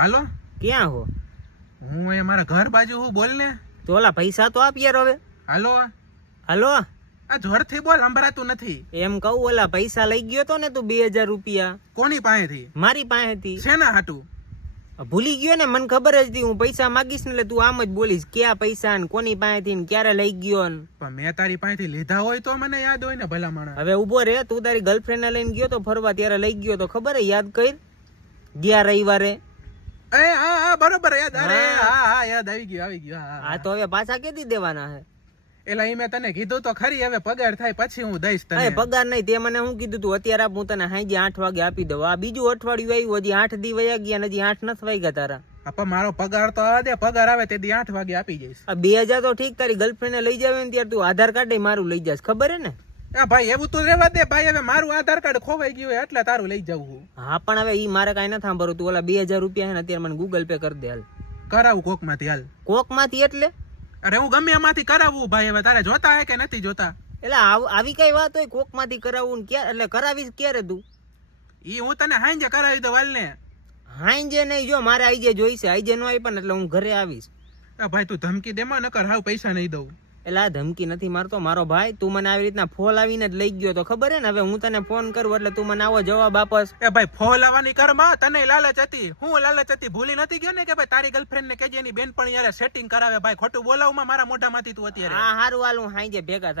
હાલો ક્યાં હો? હું એ મારા ઘર બાજુ હું બોલ ને. તો ઓલા પૈસા તો આપ યાર હવે. હાલો હાલો આ જોરથી બોલ, સંભળાતું નથી. એમ કહું, ઓલા પૈસા લઈ ગયો તો ને તું 2000 રૂપિયા કોની પાસેથી? મારી પાસેથી. શેના હાટું? ભૂલી ગયો ને? મને ખબર જ હતી હું પૈસા માગીશ ને એટલે તું આમ જ બોલીશ ક્યાં પૈસા ને કોની પાસેથી ને ક્યારે લઈ ગયો ને. પણ મેં તારી પાસેથી લીધા હોય તો મને યાદ હોય ને ભલા માણસ. હવે ઉભો રે, તું તારી ગર્લફ્રેન્ડ ને લઈને ગયો તો ફરવા, ત્યારે લઈ ગયો તો ખબર હે? યાદ કર, ગયા રવિવારે. હા બરોબર યાદ. અરે હા યાદ આવી ગયું. હા તો હવે પાછા કેદી દેવાના હે? એલા એ મેં તને કીધું તો ખરી, હવે પગાર થાય પછી હું દઈશ તને. પગાર નહીં, તે મને શું કીધું તું અત્યારે આપ, હું તને સાંજે 8 વાગે આપી દઉં. આ બીજું અઠવાડિયું આવ્યું, હજી 8 દી વયા ગયા ને હજી 8 નથી વાગ્યા તારા. આપા મારો પગાર તો આવવા દે, પગાર આવે તે દી 8 વાગે આપી જઈશ. આ 2000 તો ઠીક, તારી ગર્લફ્રેન્ડ ને લઈ જાવ ને ત્યારે તું આધાર કાર્ડ મારું લઈ જાસ, ખબર હે ને? ભાઈ એવું તું રેવા દે ભાઈ, હવે મારું આધાર કાર્ડ ખોવાઈ ગયું એટલે તારું લઈ જવું. હા પણ હવે ઈ મારે કઈ ના સાંભળવું. તું ઓલા 2000 રૂપિયા હે ને અત્યારે મને ગૂગલ પે કરી દે. હાલ કરાવું કોક માંથી. હાલ કોક માંથી એટલે? અરે હું ગમે એમાંથી કરાવું ભાઈ, હવે તારે જોતા હે કે નથી જોતા? એટલે આવી કઈ વાત હોય કોક માંથી કરાવવું ને ક્યારે? એટલે કરાવીશ ક્યારે તું? ઈ હું તને હાંજે કરાવી દઉં. હાલ ને. હાંજે નહીં, જો મારે આઈજે જોઈશે. આઈજે નો આવી પણ એટલે હું ઘરે આવીશ. ભાઈ તું ધમકી દેમાં, નકર હાવ પૈસા નહીં દઉં. એટલે આ ધમકી નથી મારતો મારો ભાઈ. તું મને આવી રીતના ફોન આવીને જ લઈ ગયો તો ખબર હે ને? હવે હું તને ફોન કરું એટલે તું મને આવો જવાબ આપસ. ભાઈ ફોન લાવવાની કરમાં તને લાલચ હતી. હું લાલચ હતી? ભૂલી નથી ગયો ને કે ભાઈ તારી ગર્લફ્રેન્ડ ને કેજે એની બેન પણ યાર સેટિંગ કરાવે. ભાઈ ખોટું બોલાવમાં મારા મોઢામાંથી તું અત્યારે. હા હારું, હાલ હું હાંજે ભેગા